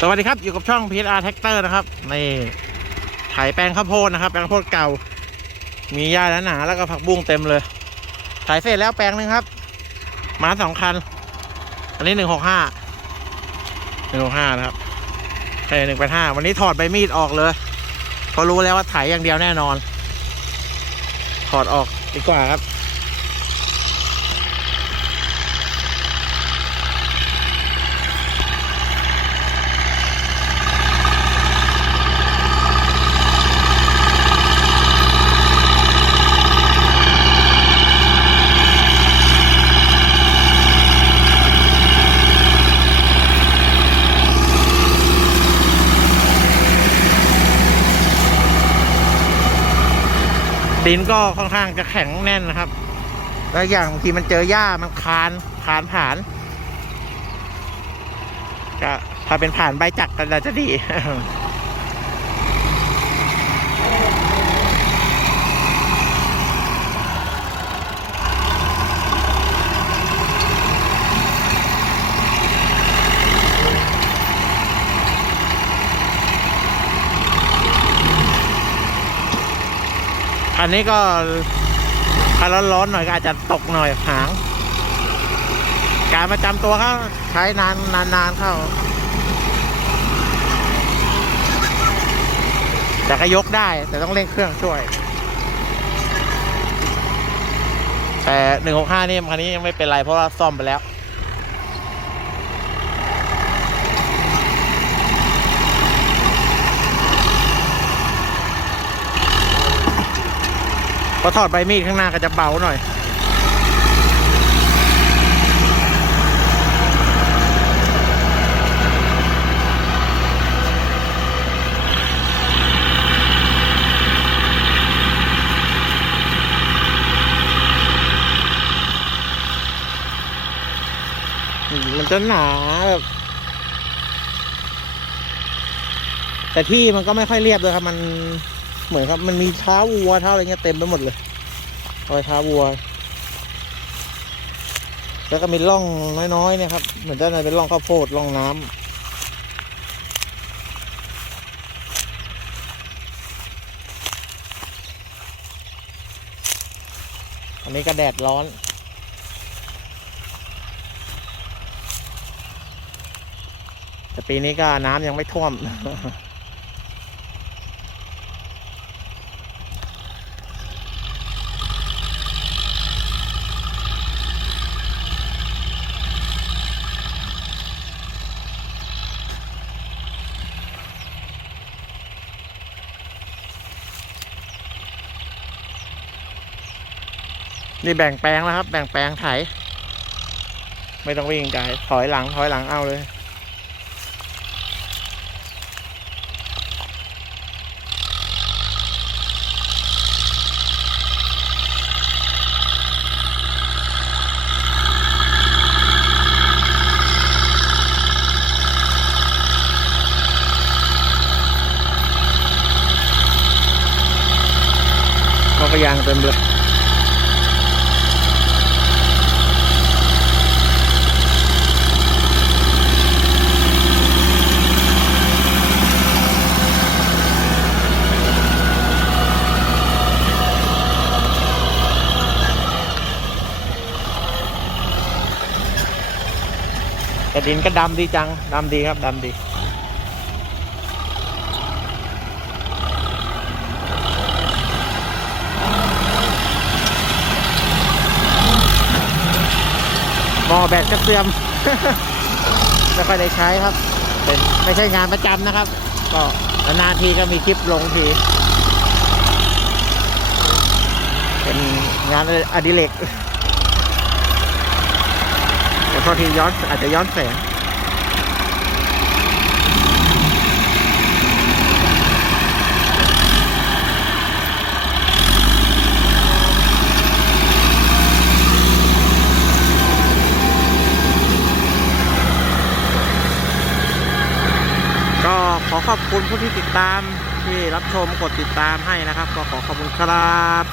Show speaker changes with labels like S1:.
S1: สวัสดีครับ อยู่กับช่อง PSR Tractor นะครับนี่ไถแปลงข้าวโพดนะครับแปลงข้าวโพดเก่า มีหญ้าหนาๆแล้วก็ผักบุ้งเต็มเลยไถเสร็จแล้วแปลงหนึงครับ มาสองคัน อันนี้หนึ่งหกห้าหนึ่งหกห้านะครับใช่หนึ่งแปดห้าวันนี้ถอดใบมีดออกเลยเพราะรู้แล้วว่าไถอย่างเดียวแน่นอน ถอดออกดีกว่าครับ ดินก็ค่อนข้างจะแข็งแน่นนะครับ แล้วอย่างบางทีมันเจอหญ้ามันคานคานผ่านก็ถ้าเป็นผ่านใบจักรก็จะดี อันนี้ก็ถ้าร้อนๆหน่อยก็อาจจะตกหน่อยหาง การประจำตัวเขาใช้นานนานๆเข้าแต่ก็ยกได้ แต่ต้องเร่งเครื่องช่วย แต่หนึ่งหกห้านี่คันนี้ยังไม่เป็นไรเพราะว่าซ่อมไปแล้ว พอถอดใบมีดข้างหน้าก็จะเบาหน่อย มันจะหนาแบบแต่ที่มันก็ไม่ค่อยเรียบเลยครับมัน เหมือนครับ มันมีเท้าวัวเท้าอะไรเงี้ยเต็มไปหมดเลยรอยเท้าวัว แล้วก็มีร่องน้อยๆเนี่ยครับ เหมือนด้านในเป็นร่องข้าวโพดร่องน้ำอันนี้ก็แดดร้อนแต่ปีนี้ก็น้ำยังไม่ท่วม นี่แบ่งแปลงแล้วครับ แบ่งแปลงไถ ไม่ต้องวิ่งไกลถอยหลัง ถอยหลังเอาเลยก็ยางเต็มเลย แต่ดินก็ดำดีจังดำดีครับดำดี มอแบตก็เสื่อม ไม่ค่อยได้ใช้ครับ เป็นไม่ใช่งานประจำนะครับ ก็นานทีก็มีคลิปลงที เป็นงานอดิเรก แต่พอทีย้อนอาจจะย้อนแสงก็ขอขอบคุณผู้ที่ติดตามที่รับชมกดติดตามให้นะครับ ก็ขอขอบคุณครับ